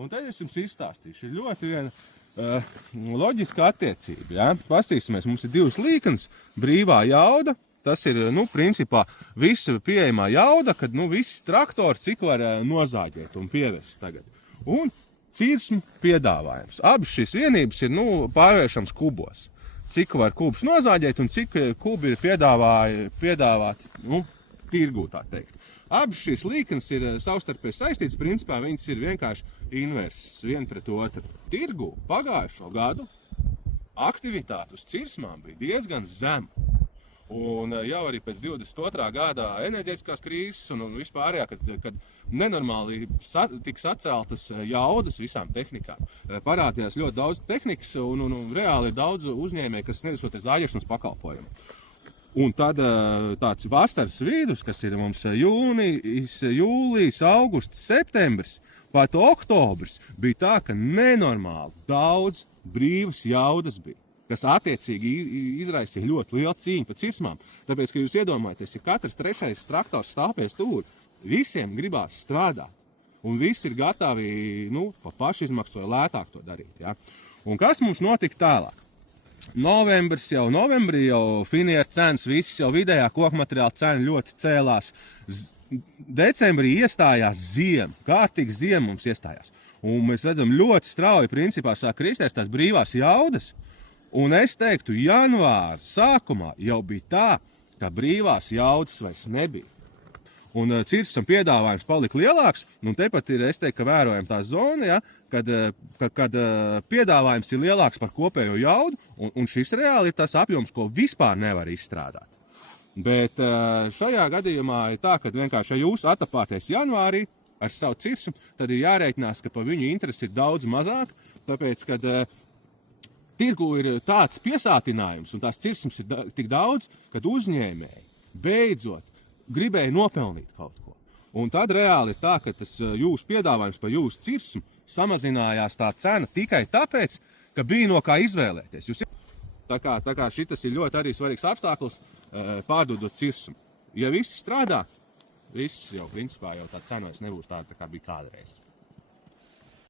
Un tad es jums izstāstīšu. Ir ļoti viena loģiska attiecība. Ja? Pastīsimies, mums ir divas līknes, brīvā jauda. Tas ir, principā, visa pieejamā jauda, kad, visi traktori, cik var nozāģēt un pievest tagad. Un cirsmu piedāvājums. Abas šīs vienības ir, pārvēršams kubos. Cik var kubs nozāģēt un cik kubi ir piedāvāti, tirgū, tā teikt. Abas šīs līknes ir savstarpēji saistītas, principā viņas ir vienkārši inverses viena pret otru. Tirgū pagājušo gadu aktivitāte uz cirsmām bija diezgan zema. Un jau arī pēc 22. gadā enerģētiskās krīzes un vispārējā, kad nenormāli tika saceltas jaudas visām tehnikām. Parādījās ļoti daudz tehnikas un reāli ir daudz uzņēmēju, kas sniedz zāģēšanas pakalpojumu. Un tad tāds vasaras vidus, kas ir mums jūnijas, jūlijas, augusts, septembris, pat oktobris, bija tā, ka nenormāli daudz brīvas jaudas bija, kas attiecīgi izraisīja ļoti lielu cīņu pa cirsmām. Tāpēc, ka jūs iedomājaties, ja katrs trešais traktors stāv pie stūra, visiem gribās strādāt. Un visi ir gatavi, pa pašizmaksu vai lētāk to darīt. Ja? Un kas mums notika tālāk? Novembrī jau finieru cenas, visas jau vidējā kokmateriāla cena ļoti cēlās. Decembrī iestājās ziema, kārtīgi ziema mums iestājās. Un mēs redzam ļoti strauji, principā, sāk kristies tās brīvās jaudas. Un es teiktu, janvāra sākumā jau bija tā, ka brīvās jaudas vairs nebija. Un cirsam piedāvājums palika lielāks, un tepat ir, es teiktu, ka vērojam tā zona, ja, kad piedāvājums ir lielāks par kopējo jaudu, un šis reāli ir tas apjoms, ko vispār nevar izstrādāt. Bet šajā gadījumā ir tā, ka vienkārši, ja jūs atapāties janvārī ar savu cirsu, tad ir jārēķinās, ka pa viņu interesi ir daudz mazāk, tāpēc, kad tirgu ir tāds piesātinājums, un tās cirsums ir tik daudz, kad uzņēmēji beidzot gribēja nopelnīt kaut ko. Un tad reāli ir tā, ka tas jūsu piedāvājums par jūsu cirsumu samazinājās tā cena tikai tāpēc, ka bija no kā izvēlēties. Tā kā šitas ir ļoti arī svarīgs apstākļus pārdodot cirsumu. Ja viss strādā, viss jau principā jau tā cena vairs nebūs tāda, kā bija kādreiz.